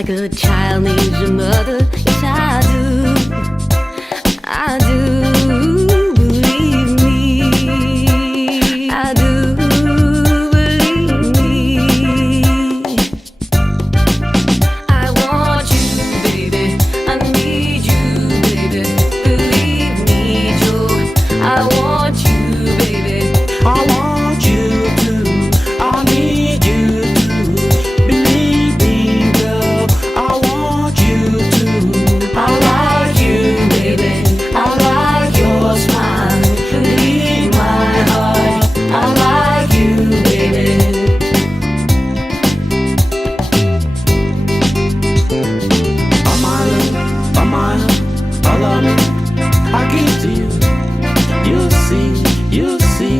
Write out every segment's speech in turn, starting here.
like a child needs a mother. Yes, I do. I do. Believe me. I do. Believe me. I want you, baby. I need you, baby. Believe me, Joe. I want you, baby. I want you to, I need you to, believe me, girl. I want you to. I like you, baby. I like your smile. Believe my heart. I like you, baby. All of me, I give to you. You see, you see.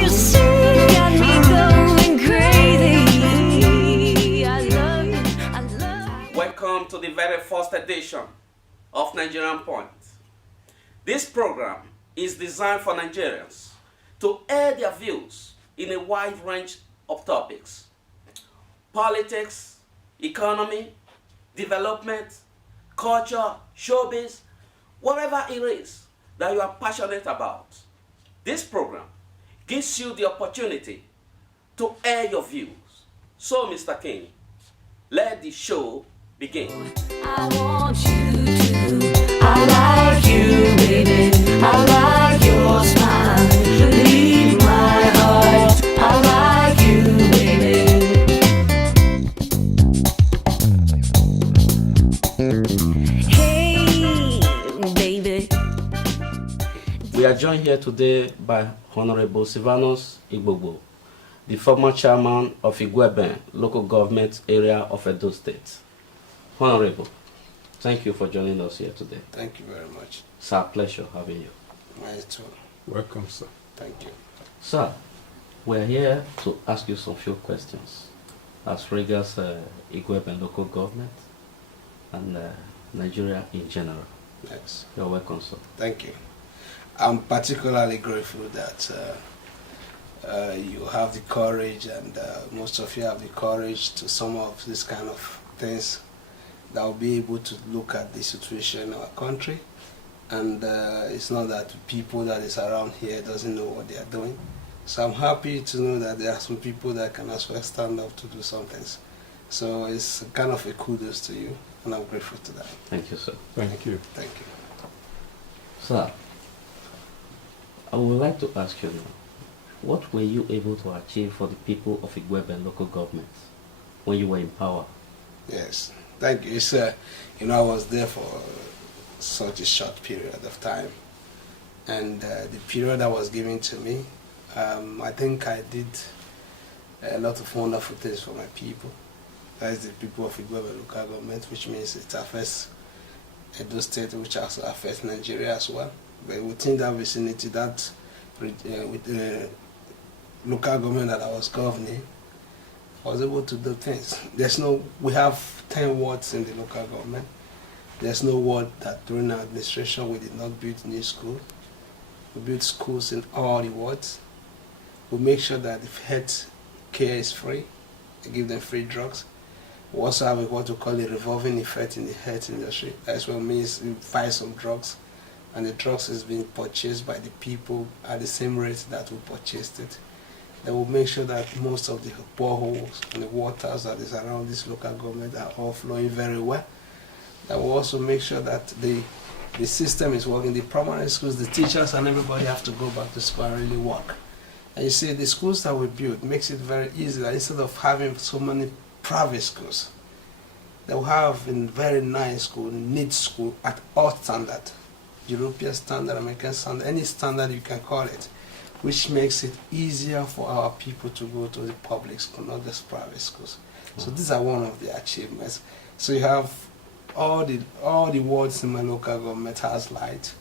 You see, got me going crazy. I love you. I love you. Welcome to the very first edition of Nigerianpoint. This program is designed for Nigerians to air their views in a wide range of topics: politics, economy, development, culture, showbiz, whatever it is that you are passionate about. This program gives you the opportunity to air your views. So, Mr. King, let the show begin. I want you to. I like you, baby. I like your smile. Believe my heart. I like you, baby. Hey, baby. We are joined here today by Honorable Silvanus Igbobo, the former chairman of Igweben local government area of Edo State. Honorable, thank you for joining us here today. Thank you very much. It's our pleasure having you. Mine too. Welcome, sir. Thank you. Sir, we're here to ask you some few questions as regards Igweben local government and Nigeria in general. Yes. You're welcome, sir. Thank you. I'm particularly grateful that you have the courage, and most of you have the courage to sum up this kind of things that will be able to look at the situation in our country. And it's not that people that is around here doesn't know what they are doing. So I'm happy to know that there are some people that can as well stand up to do some things. So it's kind of a kudos to you, and I'm grateful to that. Thank you, sir. Thank you. Thank you. Sir, I would like to ask you now, what were you able to achieve for the people of Igweben local government when you were in power? Yes, thank you. It's, I was there for such a short period of time, and the period that was given to me, I think I did a lot of wonderful things for my people. That is the people of Igweben local government, which means it affects Edo State, which also affects Nigeria as well. But within that vicinity, that with the local government that I was governing, I was able to do things. We have 10 wards in the local government. There's no ward that during our administration we did not build new school. We built schools in all the wards. We make sure that the health care is free. We give them free drugs. We also have what we call a revolving effect in the health industry. That's what means we buy some drugs, and the drugs is being purchased by the people at the same rate that we purchased it. Then we'll make sure that most of the boreholes and the waters that is around this local government are all flowing very well. Then we'll also make sure that the system is working. The primary schools, the teachers and everybody have to go back to school and really work. And you see, the schools that we build makes it very easy that instead of having so many private schools, they will have a very nice school, neat school at all standard, European standard, American standard, any standard you can call it, which makes it easier for our people to go to the public school, not just private schools. So these are one of the achievements. So you have all the wards in my local government has light.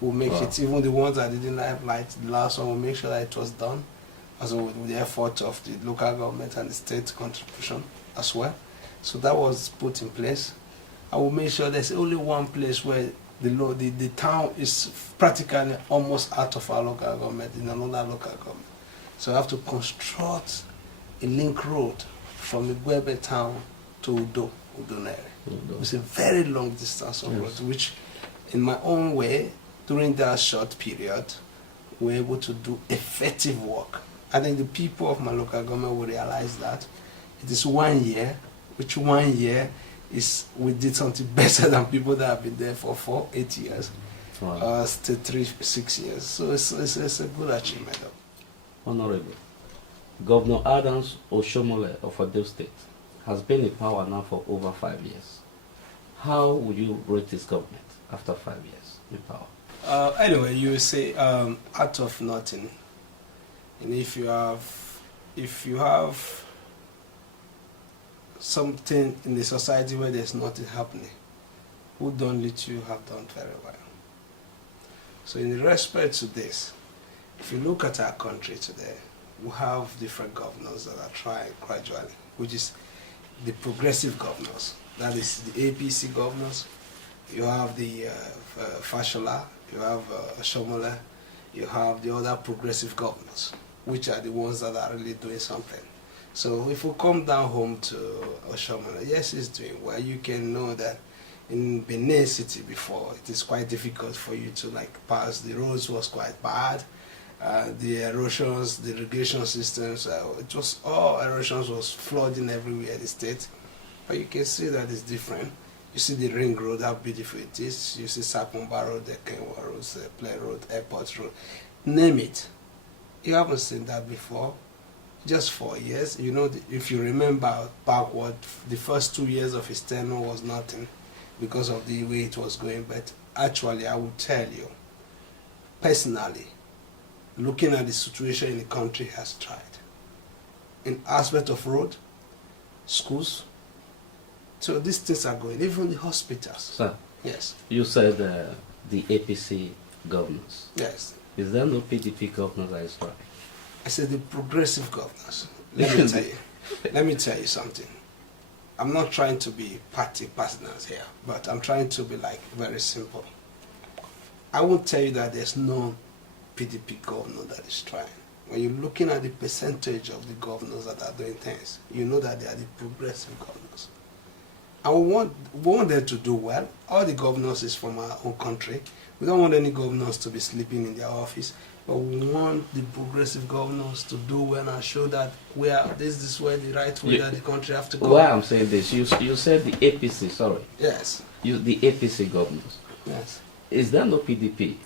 We'll make it, even the ones that didn't have light, the last one, we'll make sure that it was done. Also with the effort of the local government and the state contribution as well. So that was put in place. I will make sure there's only one place where the town is practically almost out of our local government, in another local government. So I have to construct a link road from Igwebe town to Udonere. It's a very long distance of road, which in my own way, during that short period, we're able to do effective work. I think the people of my local government will realize that it is 1 year, which 1 year is we did something better than people that have been there for 4, 8 years, still 3, 6 years. So it's a good achievement. Honorable, Governor Adams Oshomole of Edo State has been in power now for over 5 years. How would you rate his government after 5 years in power? Anyway, you say out of nothing, and if you have something in the society where there's nothing happening, who don't let you have done very well. So in respect to this, if you look at our country today, we have different governors that are trying gradually, which is the progressive governors. That is the APC governors. You have the Fashola, you have Shomole, you have the other progressive governors, which are the ones that are really doing something. So if we come down home to Oshomole, yes, he's doing well. You can know that in Benin City before, it is quite difficult for you to pass. The roads was quite bad. The erosions, the irrigation systems, it was all erosions was flooding everywhere in the state. But you can see that it's different. You see the ring road, how beautiful it is. You see Sakumba Road, the Kenwa Road, the Play Road, Airport Road. Name it. You haven't seen that before. Just 4 years. You know, if you remember backward, the first 2 years of his tenure was nothing because of the way it was going. But actually, I will tell you, personally, looking at the situation in the country has tried. In aspect of road, schools, so these things are going, even the hospitals. Sir, yes. You said the APC governors. Yes. Is there no PDP governors that is right? I said the progressive governors. Let me tell you something. I'm not trying to be party partners here, but I'm trying to be very simple. I won't tell you that there's no PDP governor that is trying. When you're looking at the percentage of the governors that are doing things, you know that they are the progressive governors. And we want them to do well. All the governors is from our own country. We don't want any governors to be sleeping in their office, but we want the progressive governors to do well and show that this is where the right way that the country have to go. Why I'm saying this, you said the APC, sorry. Yes. The APC governors. Yes. Is there no PDP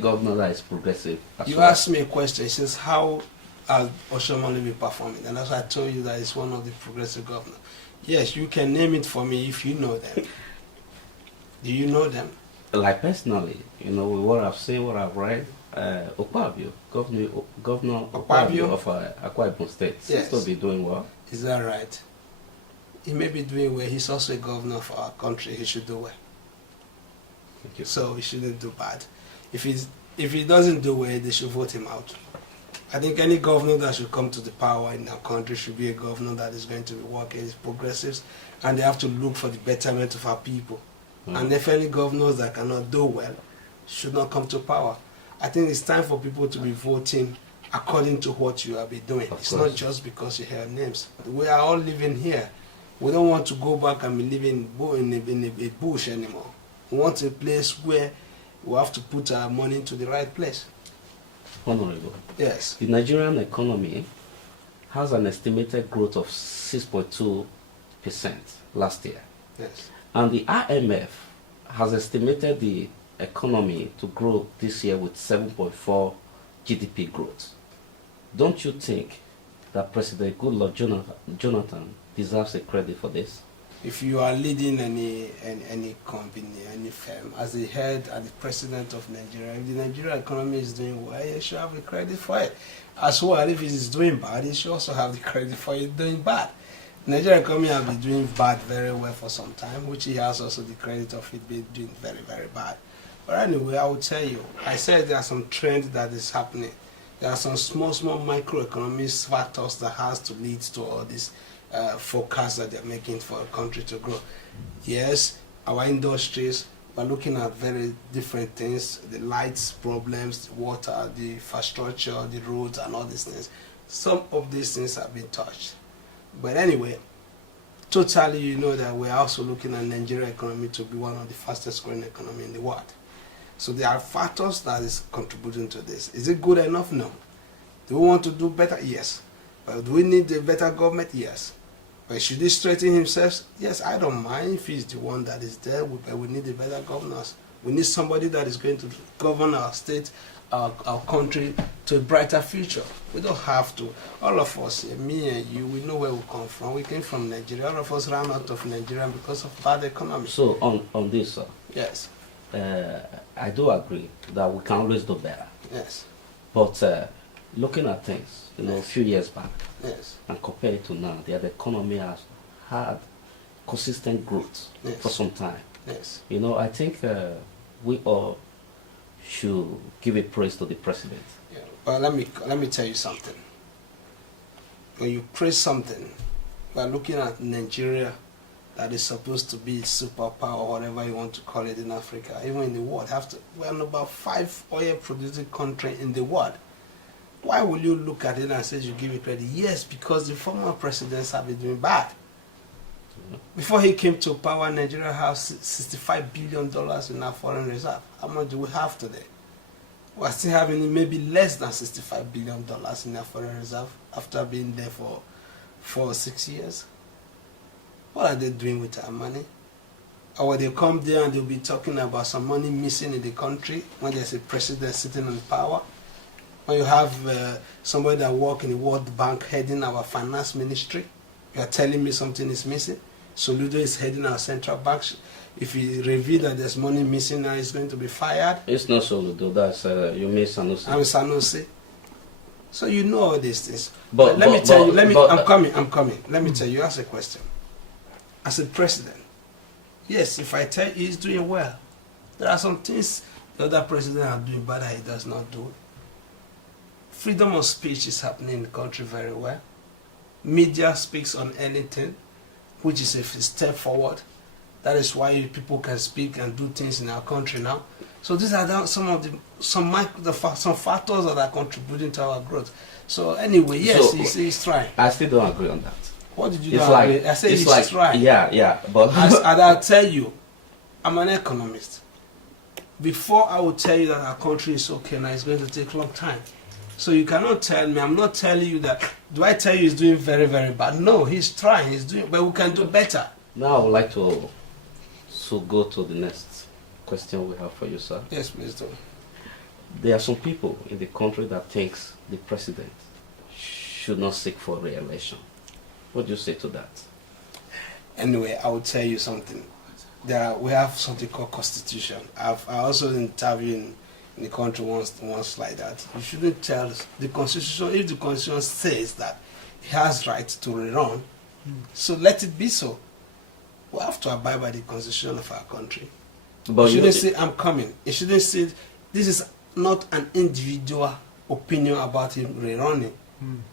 governor that is progressive? You asked me a question. It says, how has Oshomole been performing? And that's why I told you that it's one of the progressive governors. Yes, you can name it for me if you know them. Do you know them? Like personally, with what I've seen, what I've read, Okpabio, Governor Okpabio of Akwa Ibom State, yes, seems to be doing well. Is that right? He may be doing well. He's also a governor of our country. He should do well. Thank you. So he shouldn't do bad. If he doesn't do well, they should vote him out. I think any governor that should come to the power in our country should be a governor that is going to be working with progressives, and they have to look for the betterment of our people. And if any governors that cannot do well should not come to power. I think it's time for people to be voting according to what you have been doing. It's not just because you have names. We are all living here. We don't want to go back and be living in a bush anymore. We want a place where we have to put our money into the right place. Honorable. Yes. The Nigerian economy has an estimated growth of 6.2% last year. Yes. And the IMF has estimated the economy to grow this year with 7.4 GDP growth. Don't you think that President Goodluck Jonathan deserves a credit for this? If you are leading any company, any firm, as the head and the president of Nigeria, if the Nigerian economy is doing well, you should have the credit for it. As well, if it is doing bad, you should also have the credit for it doing bad. The Nigerian economy has been doing bad very well for some time, which he has also the credit of it being doing very, very bad. But anyway, I will tell you, I said there are some trends that is happening. There are some small microeconomic factors that has to lead to all these forecasts that they're making for a country to grow. Yes, our industries, we're looking at very different things, the lights problems, the water, the infrastructure, the roads and all these things. some of these things have been touched. But anyway, totally, you know that we're also looking at Nigerian economy to be one of the fastest growing economy in the world. So there are factors that is contributing to this. Is it good enough? No. Do we want to do better? Yes. But do we need a better government? Yes. But should he straighten himself? Yes, I don't mind if he's the one that is there, but we need a better governance. We need somebody that is going to govern our state, our country to a brighter future. We don't have to. All of us, me and you, we know where we come from. We came from Nigeria. All of us ran out of Nigeria because of bad economy. So on this, sir, Yes, I do agree that we can always do better. yes, But looking at things, you know, a few years back, yes, and compare it to now, the economy has had consistent growth Yes. for some time. yes. You know, I think we all should give a praise to the president. Yeah. But let me tell you something. When you praise something, we're looking at Nigeria that is supposed to be superpower or whatever you want to call it in Africa, even in the world. We're number 5 oil producing country in the world. Why will you look at it and say you give it credit? Yes, because the former presidents have been doing bad. Before he came to power, Nigeria has $65 billion in our foreign reserve. How much do we have today? We're still having maybe less than $65 billion in our foreign reserve after being there for 4 or 6 years. What are they doing with our money? Or they come there and they'll be talking about some money missing in the country when there's a president sitting on power. When you have somebody that works in the World Bank heading our finance ministry, you are telling me something is missing. Soludo is heading our central bank. If he reveal that there's money missing now, he's going to be fired. It's not Soludo, that's you mean Sanusi. I'm Sanusi. So you know all these things. But let me tell you, but- I'm coming. Let me tell you, ask a question. As a president, yes, if I tell you he's doing well, there are some things the other president are doing bad that he does not do. Freedom of speech is happening in the country very well. Media speaks on anything, which is a step forward. That is why people can speak and do things in our country now. So these are some factors that are contributing to our growth. So anyway, yes, So, he's trying. I still don't agree on that. What did you It's do? like, I said it's he's like, trying. yeah, but And I'll tell you, I'm an economist. Before I will tell you that our country is okay now, it's going to take a long time. So you cannot tell me, I'm not telling you that, do I tell you he's doing very, very bad? No, he's trying, he's doing, but we can do better. now I would like to go to the next question we have for you, sir. Yes, please do. There are some people in the country that thinks the president should not seek for re-election. What do you say to that? Anyway, I will tell you something. We have something called constitution. I also interviewed in the country once like that. You shouldn't tell the constitution, if the constitution says that he has right to rerun, so let it be so. We have to abide by the constitution of our country. But It shouldn't say I'm coming. It shouldn't say this is not an individual opinion about him rerunning.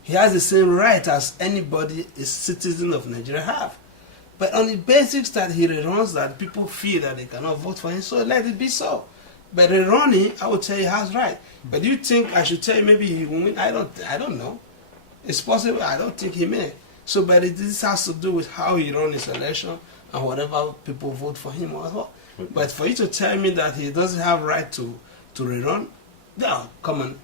He has the same right as anybody a citizen of Nigeria have. But on the basics that he reruns, that people feel that they cannot vote for him, so let it be so. But rerunning, I would say he has right. But do you think I should tell you maybe he will win? I don't know. It's possible. I don't think he may. So, but this has to do with how he runs his election and whatever people vote for him as well. Okay. But for you to tell me that he doesn't have right to rerun, no, come on.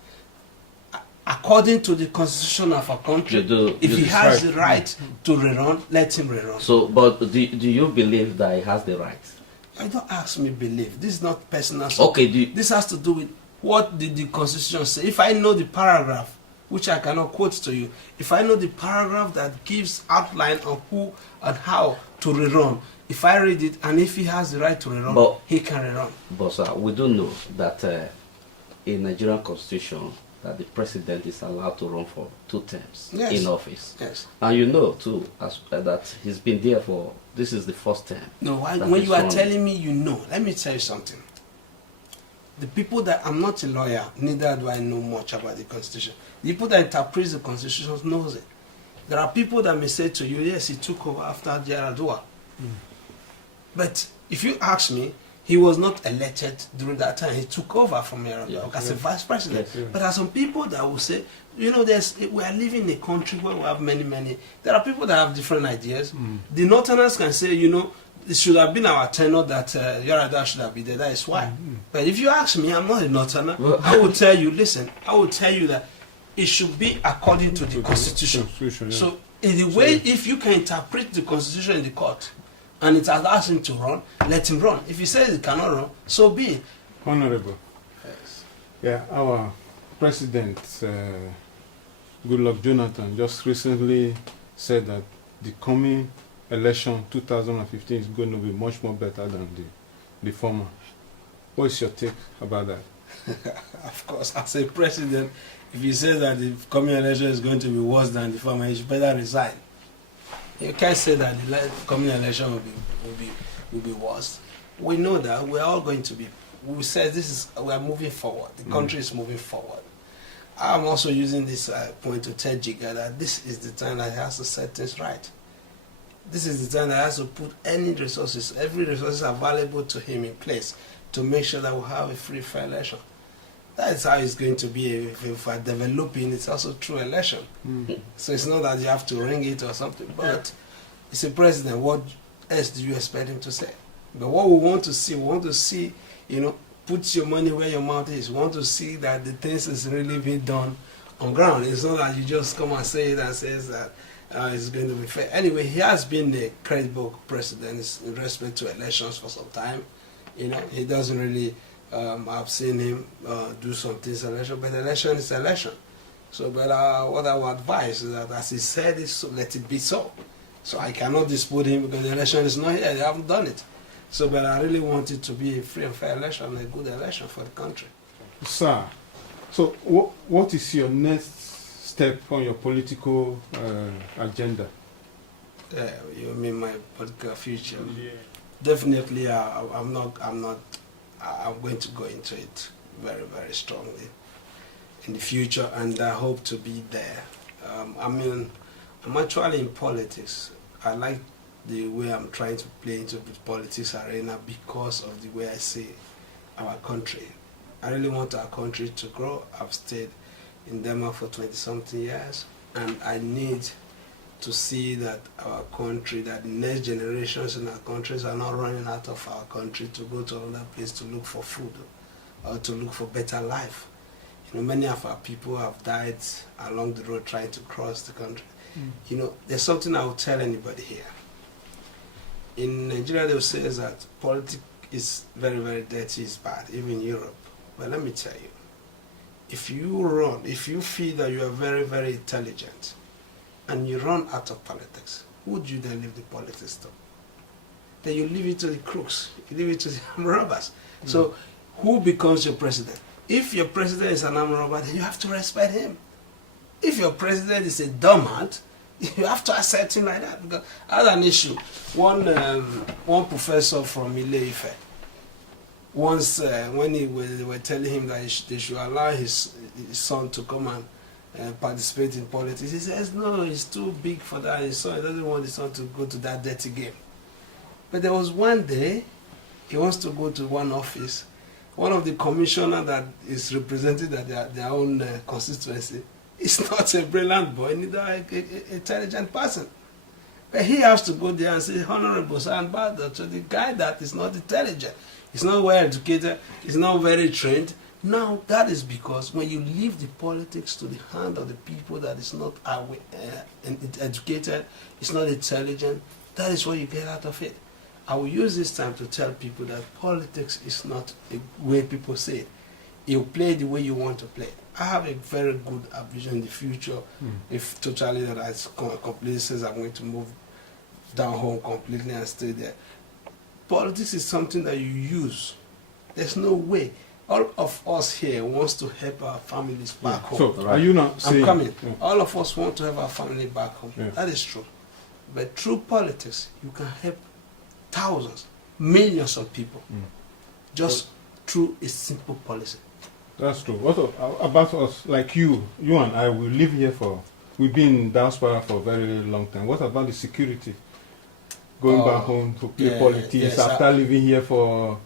According to the constitution of our country, if he has the right to rerun, let him rerun. So, but do you believe that he has the right? I don't ask me belief. This is not personal. Okay, This has to do with what did the constitution say. If I know the paragraph, which I cannot quote to you, if I know the paragraph that gives outline on who and how to rerun, if I read it and if he has the right to rerun, he can rerun. But sir, we do know that in Nigerian constitution, that the president is allowed to run for 2 terms in office. Yes. And you know too that he's been there for, this is the 1st term. No, when you are telling me you know, let me tell you something. The people that, I'm not a lawyer, neither do I know much about the constitution. The people that interpret the constitution knows it. There are people that may say to you, yes, he took over after Yaradua. But if you ask me, He was not elected during that time. He took over from Yar'Adua as a vice president. Yes. But there are some people that will say, you know, we are living in a country where we have many. There are people that have different ideas. The Northerners can say, you know, it should have been our tenor that Yar'Adua should have been there. That is why. But if you ask me, I'm not a Northerner. I will tell you, listen, I will tell you that it should be according to the Constitution. So, in the way, if you can interpret the Constitution in the court, and it has asked him to run, let him run. If he says he cannot run, so be it. Honorable. Yes. Yeah, our president, Goodluck Jonathan, just recently said that the coming election 2015 is going to be much more better than the former. What is your take about that? Of course, as a president, if you say that the coming election is going to be worse than the former, you should better resign. You can't say that the coming election will be worse. We know that we're all going to be. We said we are moving forward. The country is moving forward. I'm also using this point to tell Jiga that this is the time that he has to set things right. This is the time that he has to put every resources available to him in place to make sure that we have a free, fair election. That is how it's going to be if we're developing. It's also true election. So it's not that you have to ring it or something, but it's a president. What else do you expect him to say? But what we want to see, you know, put your money where your mouth is. We want to see that the things is really being done on ground. It's not that you just come and say it and says that it's going to be fair. Anyway, he has been a credible president in respect to elections for some time. You know, he doesn't really. I've seen him do some things in election, but election is election. So, but what I would advise is that, as he said, is so let it be so. So I cannot dispute him because the election is not here. They haven't done it. So, but I really want it to be a free and fair election, a good election for the country. Sir, so what is your next step on your political agenda? You mean my political future? Yeah. Definitely, I'm going to go into it very, very strongly in the future, and I hope to be there. I mean, I'm actually in politics. I like the way I'm trying to play into the politics arena because of the way I see our country. I really want our country to grow. I've stayed in Denmark for 20-something years, and I need to see that our country, that the next generations in our countries are not running out of our country to go to another place to look for food or to look for better life. You know, many of our people have died along the road trying to cross the country. You know, there's something I will tell anybody here. In Nigeria, they will say that politics is very, very dirty, it's bad, even in Europe. But let me tell you, if you feel that you are very, very intelligent, and you run out of politics, who would you then leave the politics to? Then you leave it to the crooks, you leave it to the armed robbers. So who becomes your president? If your president is an armed robber, then you have to respect him. If your president is a dumbhead, you have to accept him like that. Because I had an issue. One professor from Ile-Ife, once when they were telling him that they should allow his son to come and participate in politics, he says, no, he's too big for that. His son, he doesn't want his son to go to that dirty game. But there was one day, he wants to go to one office. One of the commissioners that is represented at their own constituency is not a brilliant boy, neither an intelligent person. But he has to go there and say, Honorable Sandbad, to the guy that is not intelligent, he's not well educated, he's not very trained. Now, that is because when you leave the politics to the hand of the people that is not educated, is not intelligent, that is what you get out of it. I will use this time to tell people that politics is not the way people say it. You play the way you want to play. I have a very good vision in the future. If totally that I completely says I'm going to move down home completely and stay there. Politics is something that you use. There's no way. All of us here wants to help our families back home. So, are you not saying... I'm coming. Yeah. All of us want to have our family back home. Yeah. That is true. But through politics, you can help thousands, millions of people just through a simple policy. That's true. What about us, like you and I, we live here we've been in diaspora for a very long time. What about the security? Going back home to play politics after living here for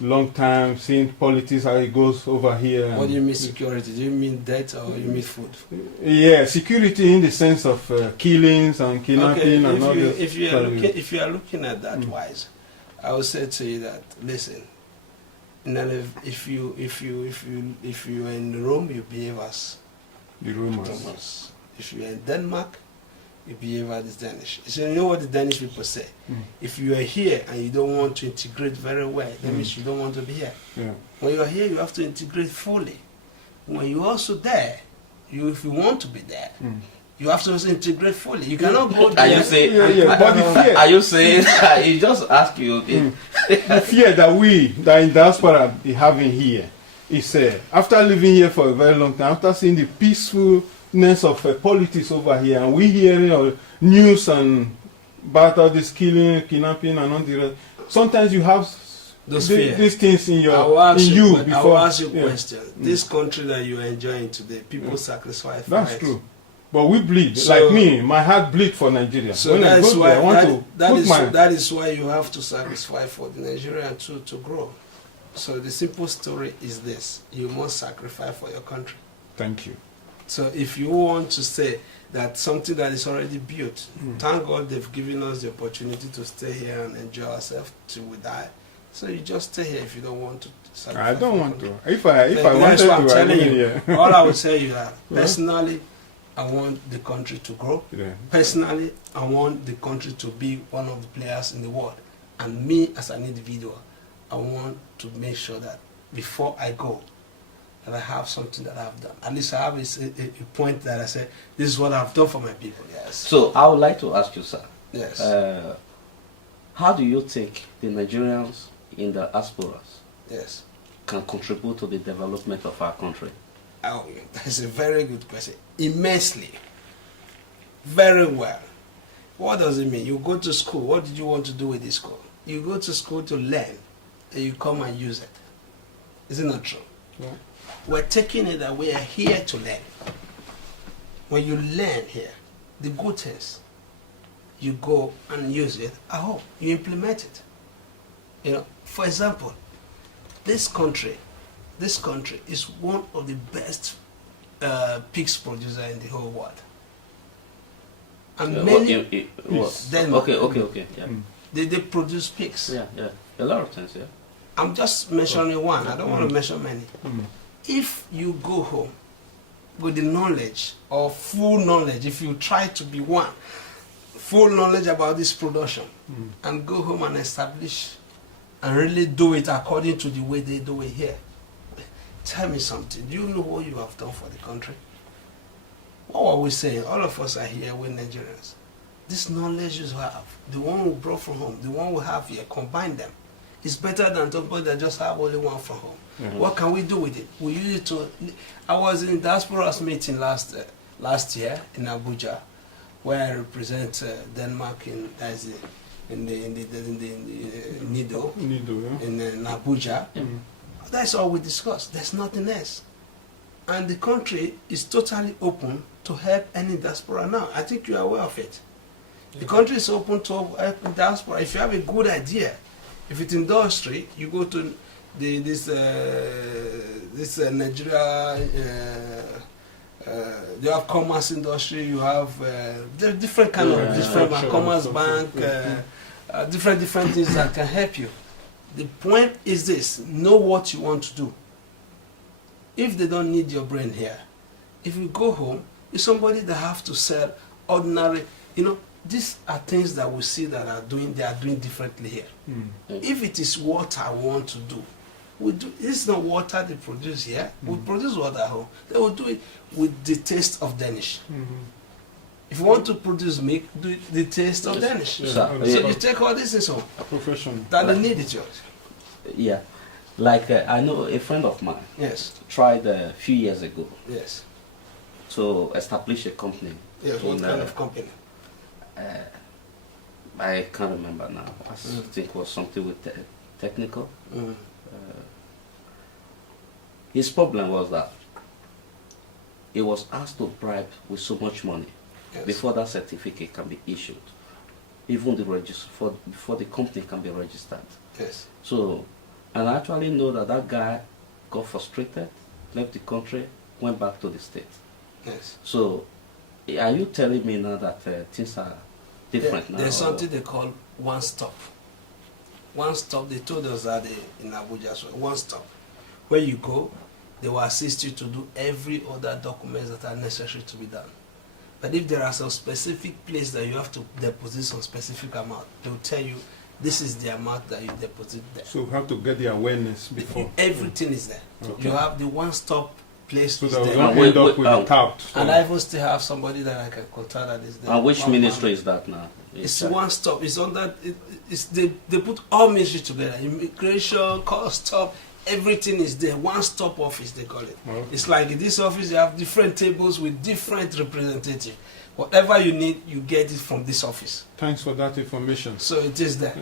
long time, seeing politics, how it goes over here. What do you mean security? Do you mean debt or you mean food? Yeah, security in the sense of killings and kidnapping and all this. If you are looking at that wise, I would say to you that listen. If you are in Rome, you behave as The rumors. Romans. If you are in Denmark, you behave as the Danish. So you know what the Danish people say? If you are here and you don't want to integrate very well, that means you don't want to be here. Yeah. When you are here, you have to integrate fully. When you're also there, if you want to be there, you have to also integrate fully. You cannot go there. Are you saying? But the fear, Are you saying? He just ask you. the fear that we, that in diaspora, are having here is after living here for a very long time, after seeing the peacefulness of politics over here, and we hearing news and about all this killing, kidnapping, and all the rest. Sometimes you have these things in your before. I will ask you a question. This country that you are enjoying today, people sacrifice for That's it. true. But we bleed. So- like me, my heart bleeds for Nigeria. So when that I is go why there, I want to put my... that is why you have to sacrifice for the Nigerian to grow. So the simple story is this: you must sacrifice for your country. Thank you. So if you want to say that something that is already built, thank God they've given us the opportunity to stay here and enjoy ourselves till we die. So you just stay here if you don't want to sacrifice. I don't for want country. to. If I That's wanted what I'm to, I telling wouldn't you. here. All I would say is that personally, I want the country to grow. Yeah. Personally, I want the country to be one of the players in the world. And me as an individual, I want to make sure that before I go, that I have something that I've done. At least I have a point that I say, this is what I've done for my people. Yes. So I would like to ask you, sir. Yes. How do you think the Nigerians in the diasporas Yes. can contribute to the development of our country? Oh, that's a very good question. Immensely. Very well. What does it mean? You go to school. What did you want to do with this school? You go to school to learn, and you come and use it. Is it not true? Yeah. We're taking it that we are here to learn. When you learn here, the good things, you go and use it at home. You implement it. You know, for example, this country is one of the best pigs producer in the whole world. And many Denmark, Okay. Yeah. they produce pigs. Yeah. A lot of things. Yeah. I'm just mentioning one. I don't want to mention many. If you go home with the knowledge or full knowledge, if you try to be one, full knowledge about this production, and go home and establish and really do it according to the way they do it here, tell me something. Do you know what you have done for the country? What are we saying? All of us are here, we're Nigerians. This knowledge you have, the one we brought from home, the one we have here, combine them. It's better than somebody that just have only one from home. What can we do with it? We use it to... I was in diaspora's meeting last year in Abuja, where I represent Denmark in the Nido, yeah. in Abuja. That's all we discussed. There's nothing else. And the country is totally open to help any diaspora now. I think you are aware of it. The country is open to help diaspora. If you have a good idea, if it's industry, you go to this Nigeria. You have commerce industry. You have there are different kind of different commerce bank, different things that can help you. The point is this: know what you want to do. If they don't need your brain here, if you go home, you're somebody that have to sell ordinary, these are things that we see that they are doing differently here. If it is what I want to do, we do. It's not water they produce here. We produce water at home. They will do it with the taste of Danish. If you want to produce milk, do it the taste of Danish. Yeah. So you take all this things home. A professional. That they need it, yours. Yeah. Like I know a friend of mine Yes. tried a few years ago Yes. to establish a company. Yes. What in, kind of company? I can't remember now. I think it was something with technical. His problem was that he was asked to bribe with so much money before that certificate can be issued, even the before the company can be registered. Yes. So And I actually know that that guy got frustrated, left the country, went back to the state. Yes. So, are you telling me now that things are different now? There's something they call one stop. One stop, they told us that in Abuja as well. One stop. Where you go, they will assist you to do every other documents that are necessary to be done. But if there are some specific place that you have to deposit some specific amount, they will tell you this is the amount that you deposit there. So we have to get the awareness before. Everything is there. Okay. You have the one-stop place So is that we there. don't end up with tout. And I even still have somebody that I can contact that is there. And which One ministry man. is that now? It's one stop. It's on that. They put all ministries together. Immigration, custom, everything is there. One stop office they call it. Okay. It's like in this office you have different tables with different representatives. Whatever you need, you get it from this office. Thanks for that information. So it is there.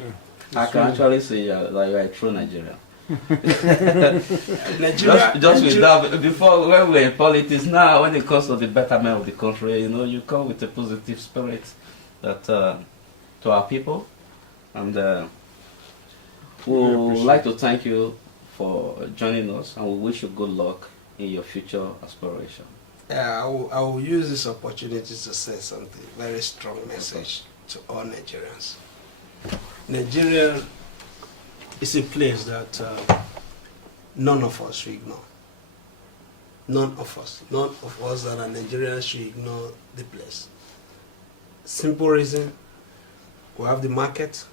Yeah. I can actually say that you are a true Nigerian. Nigeria, Just with that, before when we were in politics, now when it comes to the betterment of the country, you come with a positive spirit that to our people, and we would like to thank you for joining us, and we wish you good luck in your future aspiration. Yeah, I will use this opportunity to say something very strong message to all Nigerians. Nigeria is a place that none of us should ignore. None of us that are Nigerians should ignore the place. Simple reason, we have the market,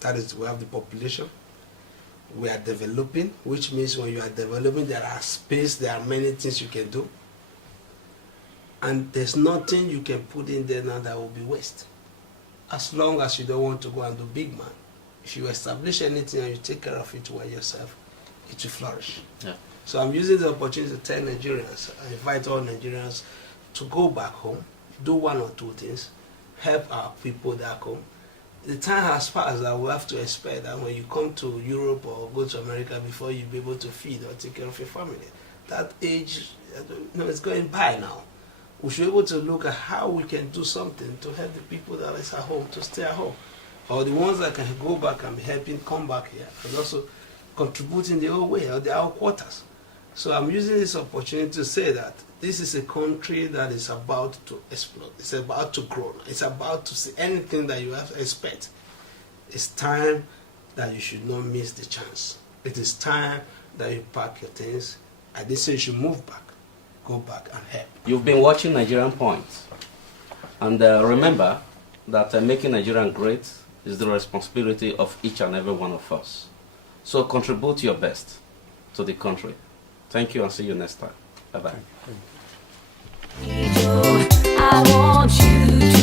that is, we have the population. We are developing, which means when you are developing, there are space, there are many things you can do. And there's nothing you can put in there now that will be waste. As long as you don't want to go and do big man. If you establish anything and you take care of it well yourself, it will flourish. Yeah. So I'm using the opportunity to tell Nigerians, I invite all Nigerians to go back home, do one or two things, help our people back home. The time has passed that we have to expect that when you come to Europe or go to America before you be able to feed or take care of your family. That age, it's going by now. We should be able to look at how we can do something to help the people that is at home to stay at home. Or the ones that can go back and be helping come back here and also contribute in their own way or their own quarters. So I'm using this opportunity to say that this is a country that is about to explode. It's about to grow. It's about to see anything that you have to expect. It's time that you should not miss the chance. It is time that you pack your things. I didn't say you should move back. Go back and help. You've been watching Nigerianpoint, and remember that making Nigeria great is the responsibility of each and every one of us. So contribute your best to the country. Thank you and see you next time. Bye-bye. I want you to